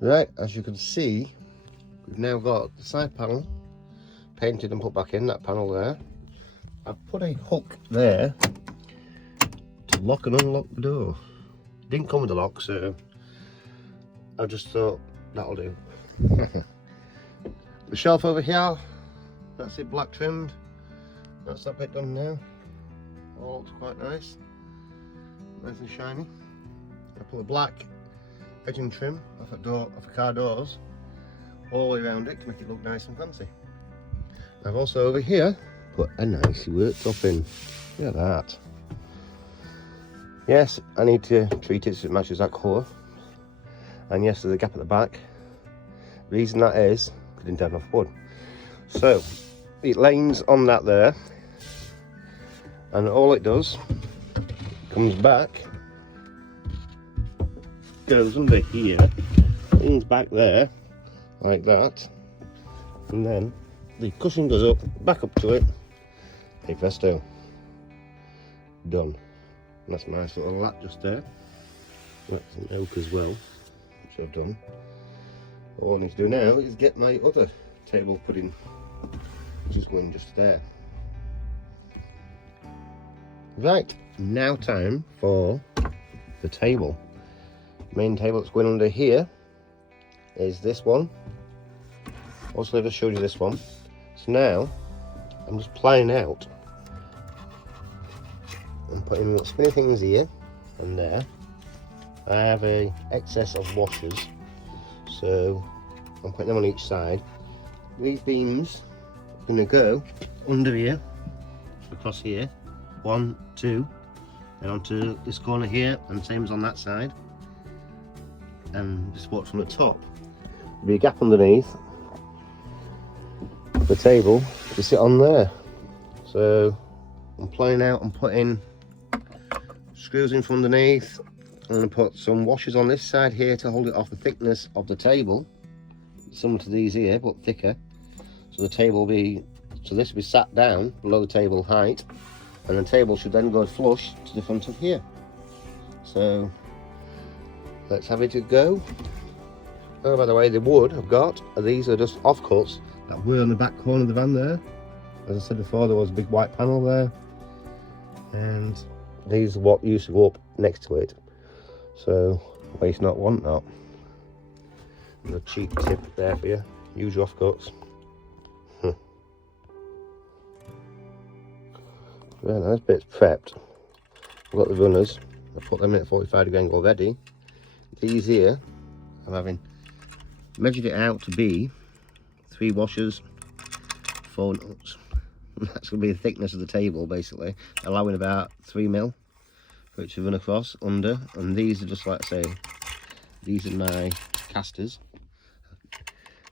Right, as you can see, we've now got the side panel painted and put back in, that panel there. I've put a hook there to lock and unlock the door. It didn't come with a lock, so I just thought that'll do. The shelf over here, that's it, black trimmed. That's that bit done now. All looks quite nice. Nice and shiny. I put the black edging trim off the car doors all the way around it to make it look nice and fancy. I've also over here put a nicely worked up in. Look at that. Yes, I need to treat it so it matches that colour. And yes, there's a gap at the back. The reason that is, I didn't have enough wood. So, it lanes on that there. And all it does, comes back, goes under here, leans back there, like that. And then the cushion goes up, back up to it. Hey presto. Done. And that's my nice little lap just there. That's an oak as well, which I've done. All I need to do now is get my other table put in, which is going just there. Right, now time for the table. Main table that's going under here is this one. Also, I just showed you this one. So now I'm just plying out and putting little spinny things here and there. I have a excess of washers, so I'm putting them on each side. These beams are going to go under here, across here, 1, 2, and onto this corner here, and same as on that side. And just watch from the top. There'll be a gap underneath the table to sit on there. So I'm playing out and putting screws in from underneath. I'm going to put some washers on this side here to hold it off the thickness of the table, similar to these here but thicker. So the table will be, so this will be sat down below the table height, and the table should then go flush to the front of here. So let's have it a go. Oh, by the way, the wood I've got, these are just offcuts that were on the back corner of the van there. As I said before, there was a big white panel there, and these are what used to go up next to it. So waste not, want not. And a cheap tip there for you, use your offcuts. Very nice, bits prepped. I've got the runners, I've put them in at 45 degree angle already. These here, I'm having measured it out to be 3 washers, 4 nuts. That's going to be the thickness of the table basically, allowing about 3mm for it to run across under. And these are just, like I say, these are my casters,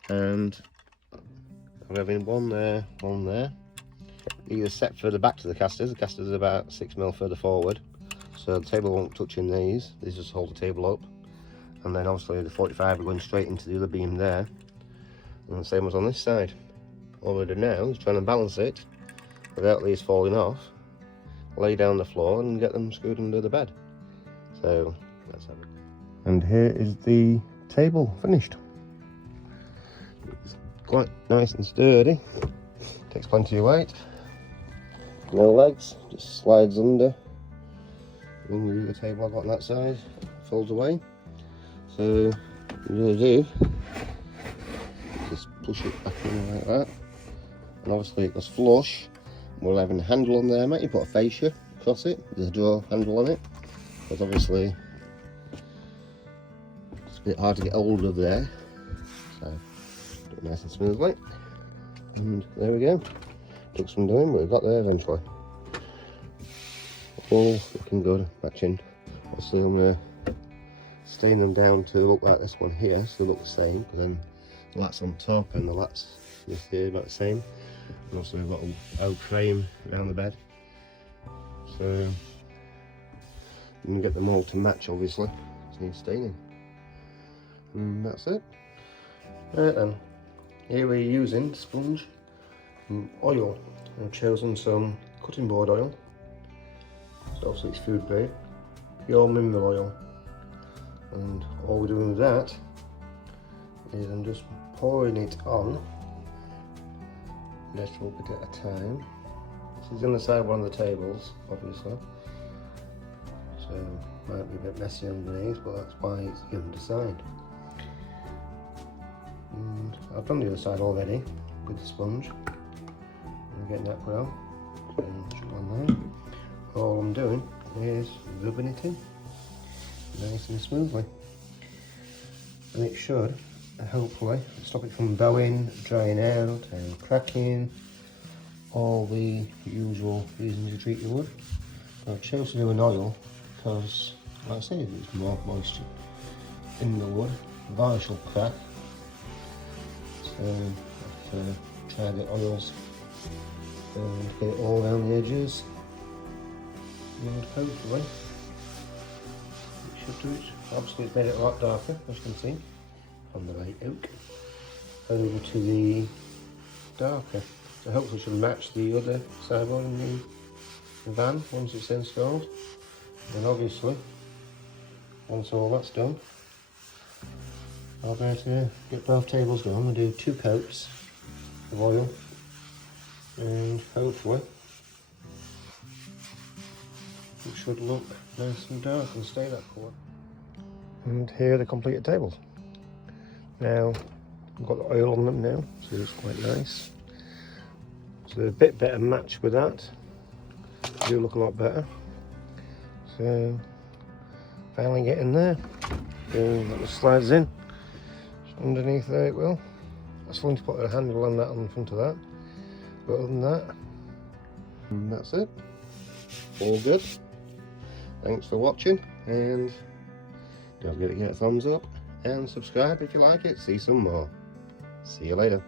and I'm having one there, one there. These are set further back to the casters. The casters are about 6mm further forward, so the table won't touch in these just hold the table up. And then obviously the 45 are going straight into the other beam there, and the same as on this side. All I do now is trying to balance it without these falling off, lay down the floor and get them screwed under the bed. So that's how. And here is the table finished. It's quite nice and sturdy, takes plenty of weight, no legs, just slides under. When you do the table I've got on that side, folds away. So what you're going to do, just push it back in like that, and obviously it goes flush. We'll have a handle on there, mate. You put a fascia across it, there's a drawer handle on it, but obviously it's a bit hard to get hold of there, so do it nice and smoothly. And there we go, took some doing, but we got there eventually. All looking good, matching. Obviously I'm going to stain them down to look like this one here, so they look the same, because then the lat's on top and the lat's just here about the same. And also we've got an oak frame around the bed, so you can get them all to match obviously, so need staining. And that's it. Right then, here we're using sponge and oil. I've chosen some cutting board oil, so obviously it's food grade, pure mineral oil. And all we're doing with that is I'm just pouring it on a little bit at a time. This is on the side of one of the tables, obviously, so might be a bit messy underneath, but that's why it's the underside. And I've done the other side already with the sponge. I'm getting that put on. On there. All I'm doing is rubbing it in nice and smoothly, and it should hopefully stop it from bowing, drying out and cracking, all the usual reasons you treat your wood. I've chosen to do an oil because, like I say, there's more moisture in the wood, varnish will crack, so I've tried the oils and get it all around the edges, and hopefully it should do it. Obviously it's made it a lot darker, as you can see, from the light oak over to the darker. So hopefully it should match the other sideboard in the van once it's installed. And obviously, once all that's done, I'll be able to get both tables done and do 2 coats of oil, and hopefully it should look nice and dark and stay that colour. And here are the completed tables. Now I've got the oil on them now, so it's quite nice. So a bit better match with that. They do look a lot better. So finally getting there. And that just slides in. Just underneath there it will. I still need to put a handle on that on the front of that. But other than that, that's it. All good. Thanks for watching, and don't forget to give it a thumbs up and subscribe if you like it. See some more. See you later.